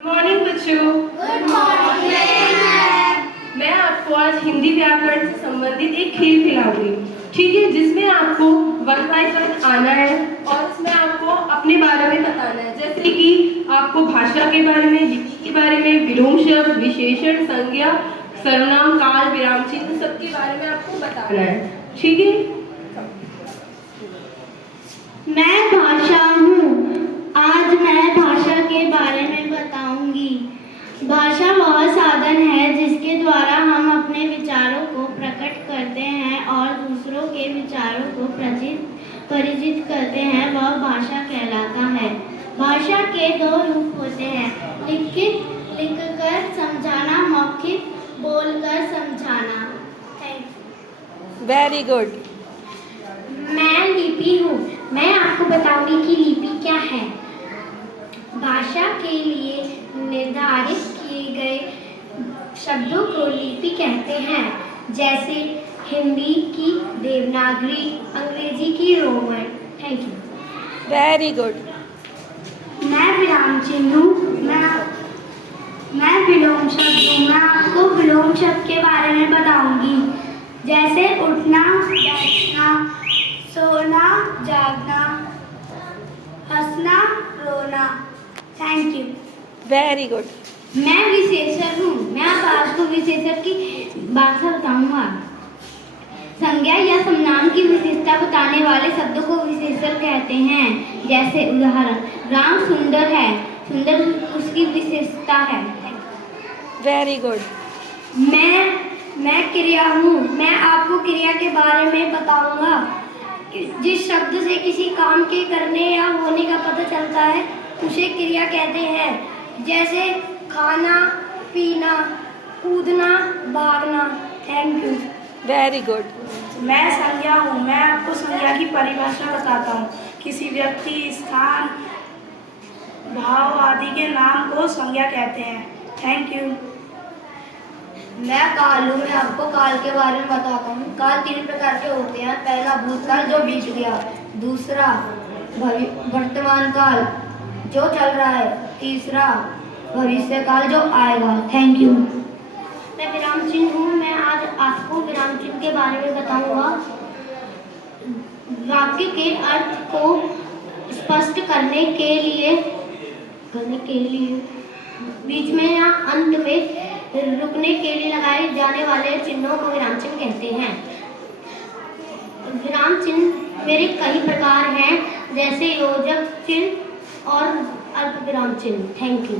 Morning बच्चों। Good morning. मैं आपको आज हिंदी व्याकरण से संबंधित एक खेल खिलाऊंगी, ठीक है, जिसमें आपको 1 बाय 1 आना है और इसमें आपको अपने बारे में बताना है। जैसे कि आपको भाषा के बारे में, लिपि के बारे में, विलोम शब्द, विशेषण, संज्ञा, सर्वनाम, काल, विराम चिन्ह सबके बारे में आपको बताना है, ठीक है। मैं भाषा हूँ। आज मैं भाषा के बारे में बताऊंगी। भाषा वह साधन है जिसके द्वारा हम अपने विचारों को प्रकट करते हैं और दूसरों के विचारों को परिचित करते हैं, वह भाषा कहलाता है। भाषा के 2 रूप होते हैं, लिखकर समझाना, मौखिक बोलकर समझाना। Very good. मैं लिपि हूँ। मैं आपको बताऊंगी कि लिपि क्या है। भाषा के लिए निर्धारित किए गए शब्दों को लिपि कहते हैं, जैसे हिंदी की देवनागरी, अंग्रेजी की Roman. Thank you. Very good. मैं विराम चिन्ह हूँ। मैं विलोम शब्द हूँ। मैं आपको विलोम शब्द के बारे में बताऊंगी, जैसे उठना, बैठना, सोना, जागना, हंसना, रोना। Thank you. Very good. मैं विशेषण हूँ। मैं अब आपको विशेषण की भाषा बताऊंगा। संज्ञा या सर्वनाम की विशेषता बताने वाले शब्दों को विशेषण कहते हैं। जैसे उदाहरण, राम सुंदर है। सुंदर उसकी विशेषता है। Very good. मैं क्रिया हूँ। मैं आपको क्रिया के बारे में बताऊंगा। जिस शब्द से किसी काम के करने या होने का पता चलता है उसे क्रिया कहते हैं, जैसे खाना, पीना, कूदना, भागना। Thank you. Very good. मैं संज्ञा हूँ। मैं आपको संज्ञा की परिभाषा बताता हूँ। किसी व्यक्ति, स्थान, भाव आदि के नाम को संज्ञा कहते हैं। Thank you. मैं काल हूँ। मैं आपको काल के बारे में बताता हूँ। काल 3 प्रकार के होते हैं। पहला भूतकाल, जो बीत गया। दूसरा वर्तमान काल, जो चल रहा है। तीसरा भविष्य काल, जो आएगा। Thank you. मैं विराम चिन्ह हूँ। मैं आज आपको विराम चिन्ह के बारे में बताऊंगा। वाक्य के अर्थ को स्पष्ट करने के लिए बीच में या अंत में रुकने के लिए लगाए जाने वाले चिन्हों को विराम चिन्ह कहते हैं। विराम चिन्ह मेरे कई प्रकार हैं, जैसे योजक चिन्ह और अल्प विराम चिन्ह। Thank you.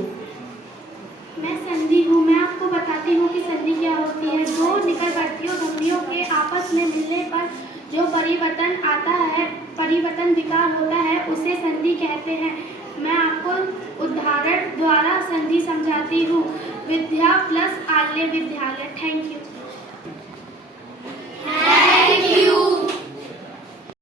मैं संधि हूँ। मैं आपको बताती हूँ कि संधि क्या होती है। 2 निकटवर्ती ध्वनियों के आपस में मिलने पर जो परिवर्तन आता है, परिवर्तन विकार होता है, उसे संधि कहते हैं। मैं आपको उदाहरण द्वारा संधि समझाती हूँ। विद्या प्लस आल्य विद्यालय। Thank you.